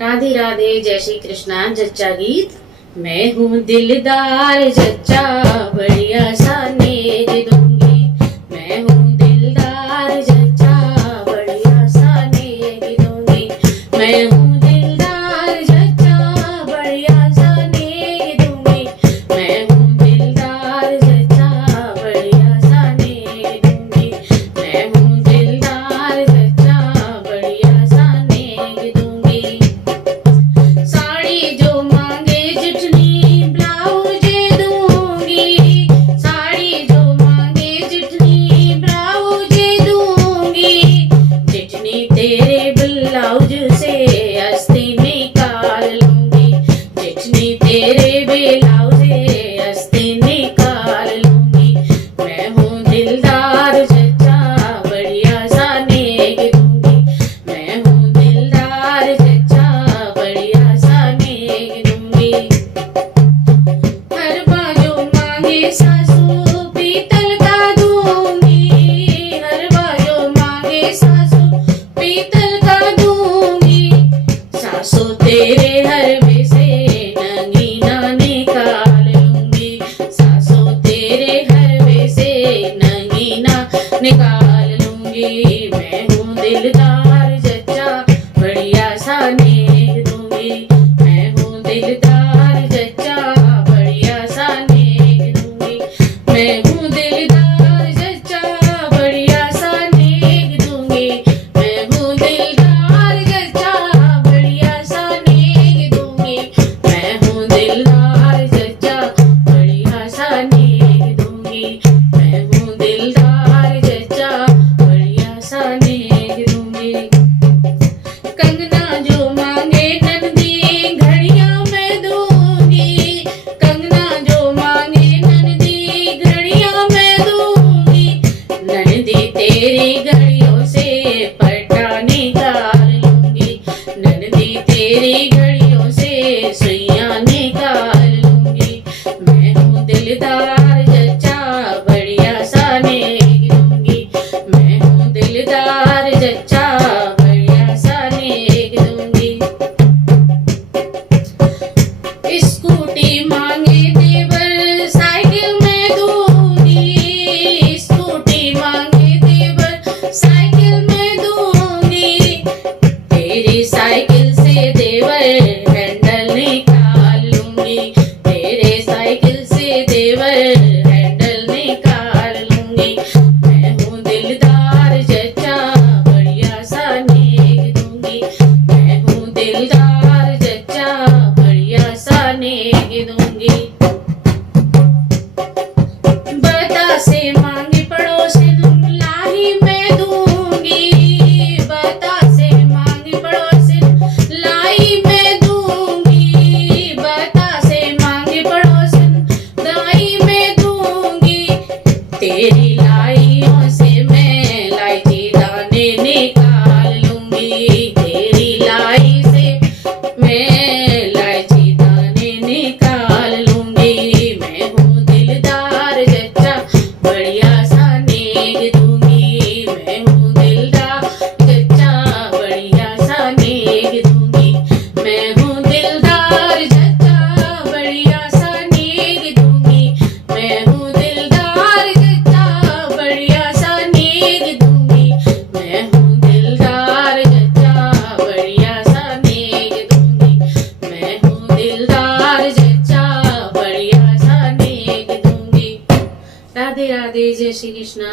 राधे राधे, जय श्री कृष्णा। जच्चा गीत। मैं हूँ दिलदार जच्चा, बढ़िया सा नेज दूंगी। मैं हूँ दिलदार जच्चा, बढ़िया सा नेज दूंगी। मैं हूँ दिलदार जच्चा, बढ़िया सा नेज दूंगी। मैं हूँ दिलदार जच्चा, बढ़िया सा नेज दूंगी। मैं हूँ दिलदार जच्चा, बढ़िया सा नेज दूंगी। साड़ी जो मांगे जितनी ब्लाउज दूंगी। साड़ी जो मांगे जितनी ब्लाउज दूंगी। जितनी तेरे ब्लाउज से अस्ती निकाल लूंगी। जितनी तेरे ब्लाउज से अस्ती निकाल लूंगी। मैं हूँ दिलदार जच्चा, बढ़िया सा नेग दूंगी। मैं हूँ दिलदार जच्चा, बढ़िया सा नेग दूंगी। हर बाजू मांगे सासू पीतल का दूंगी। हर बाजू मांगे सासू पीतल का दूंगी। सासू तेरे हरवे से नगीना निकाल लूंगी। सासू तेरे हरवे से नगीना निकाल लूंगी। मैं हूँ दिलदार जच्चा, बढ़िया सा नेग दूंगी। मैं हूँ दिलदार जच्चा, बढ़िया सा नेग दूंगी। मैं हूँ दिलदार जच्चा, बढ़िया सा नेग दूंगी। मैं हूँ दिलदार जच्चा, बढ़िया सा नेग दूंगी। मैं हूँ दिलदार जच्चा, बढ़िया सा नेग दूंगी। मैं हूँ दिलदार जच्चा, बढ़िया सा नेग दूंगी। कंगना जो मांगे नंदी घड़ियां मैं दूंगी। कंगना जो मांगे नंदी घड़ियां मैं दूंगी। नंदी तेरी घड़ियों से पट्टा निकाल लूंगी। नंदी तेरी घड़ियों से सुइयां निकाल लूंगी। मैं हूँ दिलदार जच्चा, बढ़िया सा नेग दूंगी। मैं हूँ दिलदार जच्चा, बढ़िया सा नेग दूंगी। स्कूटी मांगे देवर साइकिल मैं दूंगी। स्कूटी मांगे देवर साइकिल मैं दूंगी। तेरी साइकिल से देवर हैंडल निकाल लूंगी। तेरे साइकिल से देवर हैंडल निकाल लूंगी। मैं हूँ दिलदार जच्चा, बढ़िया सा नेग दूंगी। मैं हूँ दिलदार जच्चा, बढ़िया सा नेग दूंगी। बतासे मांगे पड़ोसिन लाही मैं दूंगी। बतासे मांगे पड़ोसिन लाई मैं दूंगी। बतासे मांगे पड़ोसिन लाई मैं दूंगी। तेरी लाइयों से मैं इलायची दाने निकाल लूंगी। तेरी लाई से मैं इलायची दाने निकाल लूंगी। मैं हूँ दिलदार जच्चा, बढ़िया सा नेग दूंगी। मैं हूँ दिलदार जच्चा, बढ़िया सा नेग दूंगी। मैं हूँ दिलदार जच्चा, बढ़िया सा नेग दूंगी। मैं हूँ दिलदार जच्चा, बढ़िया सा नेग दूंगी। मैं हूँ दिलदार जच्चा, बढ़िया सा नेग दूंगी। मैं हूँ दिलदार जच्चा, बढ़िया सा नेग दूंगी। राधे राधे, जय श्री कृष्णा।